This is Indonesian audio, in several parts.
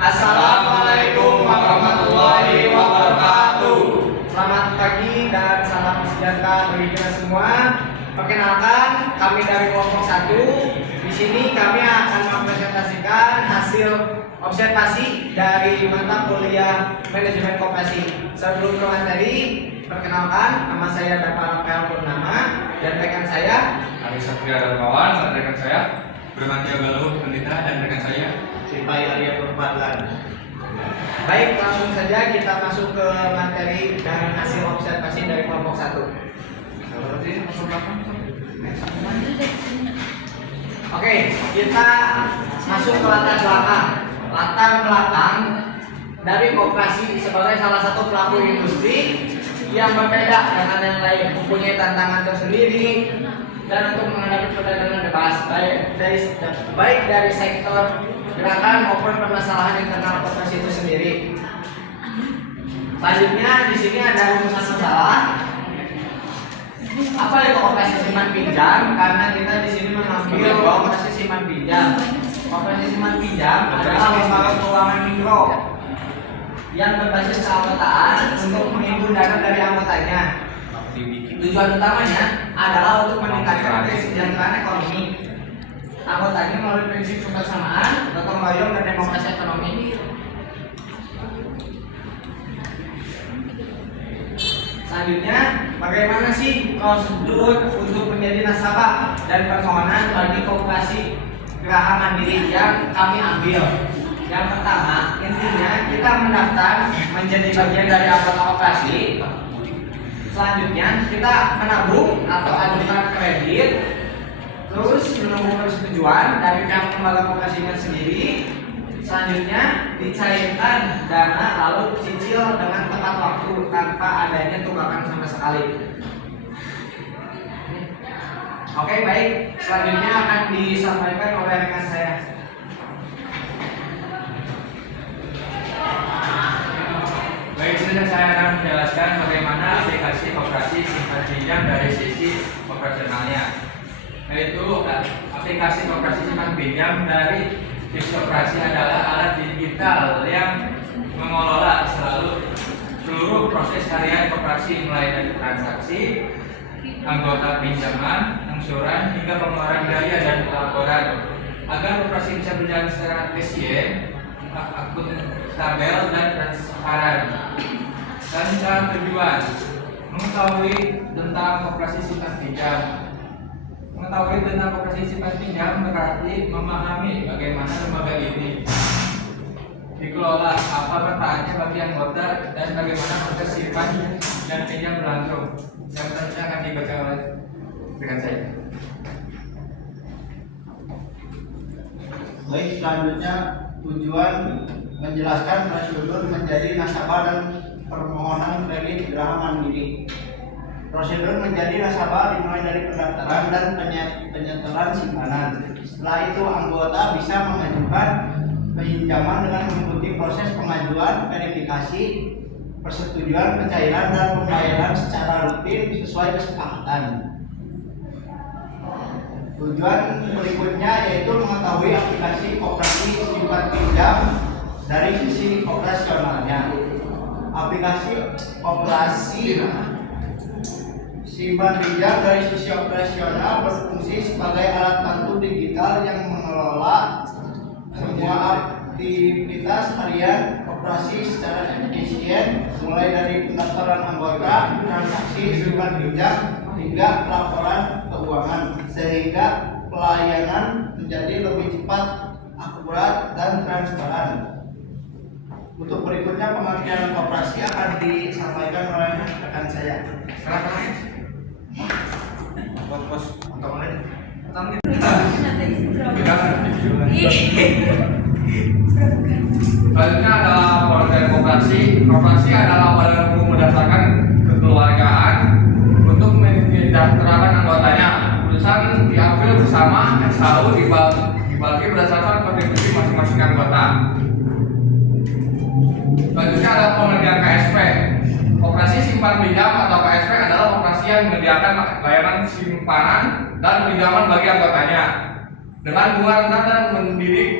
Assalamualaikum warahmatullahi wabarakatuh. Selamat pagi dan salam sejahtera bagi kita semua. Perkenalkan, kami dari kelompok 1. Di sini kami akan mempresentasikan hasil observasi dari mata kuliah manajemen koperasi. Sebelum ke materi, perkenalkan, nama saya Dapat Rafael Purnama dan rekan saya Ari Satria Darmawan, dan rekan saya Bermantia Galuh Pendeta, dan rekan saya Sipai Arya Purpatan. Baik, langsung saja kita masuk ke materi dan hasil observasi dari kelompok 1. Oke, kita masuk ke latar belakang. Latar belakang dari koperasi sebagai salah satu pelaku industri yang berbeda dengan yang lain, mempunyai tantangan tersendiri dan untuk menghadapi perdagangan bebas baik dari sektor gerakan maupun permasalahan internal koperasi itu sendiri. Selanjutnya di sini ada rumusan masalah. Apa itu koperasi simpan pinjam? Karena kita di sini mengambil koperasi simpan pinjam. Koperasi simpan pinjam adalah lembaga keuangan mikro yang berbasis keanggotaan untuk menghimpun dana dari anggotanya. Tujuan utamanya adalah untuk meningkatkan kesejahteraan ekonomi anggotanya melalui prinsip kebersamaan, gotong royong, dan demokrasi ekonomi. Selanjutnya, bagaimana sih prosedur untuk menjadi nasabah dan permohonan bagi koperasi Geraha Mandiri yang kami ambil? Yang pertama, intinya kita mendaftar menjadi bagian dari anggota koperasi. Selanjutnya, kita menabung atau ajukan kredit. Terus menunggu persetujuan dari pihak lembaga koperasinya sendiri. Selanjutnya dicairkan dana lalu cicil dengan tepat waktu tanpa adanya tunggakan sama sekali. Oke, baik. Selanjutnya akan disampaikan oleh rekan saya. Baik, sekarang saya akan menjelaskan bagaimana aplikasi koperasi simpan pinjam dari sisi operasionalnya. Yaitu aplikasi koperasi simpan pinjam dari sisi operasi adalah alat digital yang mengelola seluruh proses harian koperasi mulai dari transaksi, anggota pinjaman, angsuran hingga pengeluaran biaya dan pelaporan. Agar koperasi bisa berjalan secara efisien, akuntabel dan transparan. Dan cara tujuan mengetahui tentang koperasi simpan pinjam. Mengetahui tentang koperasi simpan pinjam berarti memahami bagaimana lembaga ini dikelola, apa manfaatnya bagi anggota, dan bagaimana proses simpan dan pinjam berlangsung. Yang selanjutnya akan dibaca oleh rekan saya. Baik, selanjutnya tujuan menjelaskan prosedur menjadi nasabah dan permohonan kredit Geraha Mandiri. Prosedur menjadi nasabah dimulai dari pendaftaran dan penyetelan simpanan. Setelah itu anggota bisa mengajukan pinjaman dengan mengikuti proses pengajuan, verifikasi, persetujuan, pencairan, dan pembayaran secara rutin sesuai kesepakatan. Tujuan berikutnya yaitu mengetahui aplikasi koperasi simpan pinjam dari sisi operasionalnya. Aplikasi operasi simpan pinjam dari sisi operasional berfungsi sebagai alat bantu digital yang mengelola semua aktivitas harian koperasi secara efisien, mulai dari pendaftaran anggota, transaksi simpan pinjam hingga pelaporan keuangan, sehingga pelayanan menjadi lebih cepat, akurat, dan transparan. Untuk berikutnya pengertian koperasi akan disampaikan oleh rekan saya. Silakan. Bos, Selanjutnya adalah pengertian koperasi. Koperasi adalah badan hukum berdasarkan kekeluargaan untuk menyejahterakan anggotanya. Keputusan diambil bersama SAU dibagi berdasarkan kontribusi masing-masing anggota. Selanjutnya adalah pengertian KSP. Koperasi simpan pinjam atau KSP adalah koperasi yang menyediakan layanan simpanan dan pinjaman bagi anggotanya dengan bunga rendah dan mendidik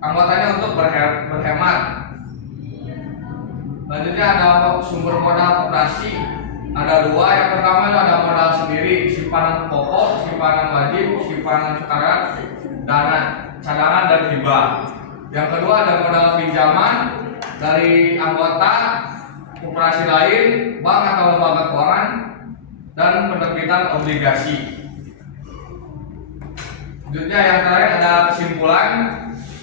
anggotanya untuk berhemat. Selanjutnya ada sumber modal koperasi. Ada dua, yang pertama itu ada modal sendiri, simpanan pokok, simpanan wajib, simpanan syarat, dana cadangan dan hibah. Yang kedua ada modal pinjaman dari anggota koperasi lain, bank atau lembaga keuangan, dan penerbitan obligasi. Selanjutnya yang terakhir ada kesimpulan.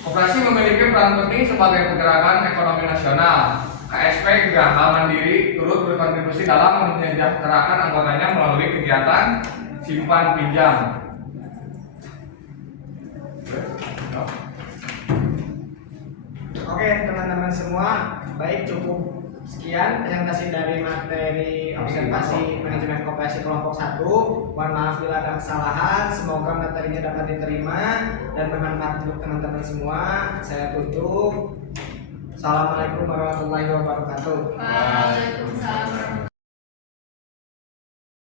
Koperasi memiliki peran penting sebagai pergerakan ekonomi nasional. KSP Geraha Mandiri turut berkontribusi dalam menyejahterakan anggotanya melalui kegiatan simpan pinjam. Oke teman-teman semua, baik cukup sekian presentasi dari materi observasi manajemen koperasi kelompok 1. Mohon maaf bila ada kesalahan, semoga materinya dapat diterima dan bermanfaat untuk teman-teman semua. Saya tutup. Assalamualaikum warahmatullahi wabarakatuh. Waalaikumsalam warahmatullahi wabarakatuh.